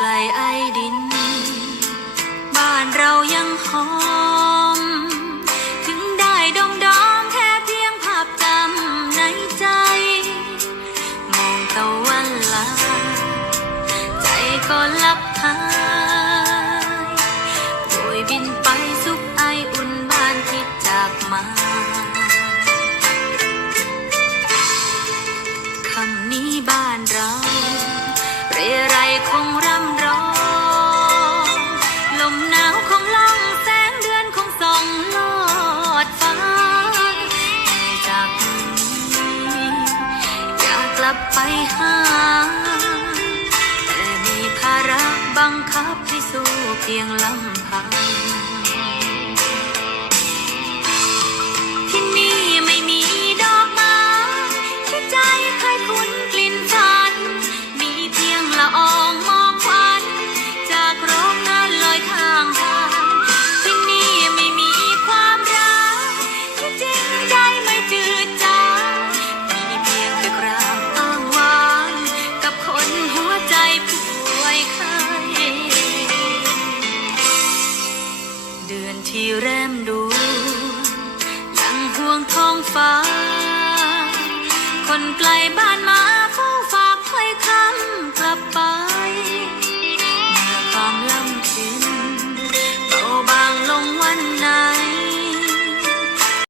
ไกลไอดิน บ้านเรายังหอม ถึงได้ดมดอมแค่เพียงภาพจำในใจ มองตะวันลาใจก็ลับหายโบยบินไปสุขไออุ่นบ้านที่จากมาคำนี้บ้าน ลับไปหา แต่มีภาระบังคับให้สู้เพียงลำพัง เดือนที่แรมดูยังห่วงท้องฟ้า คนไกลบ้านมา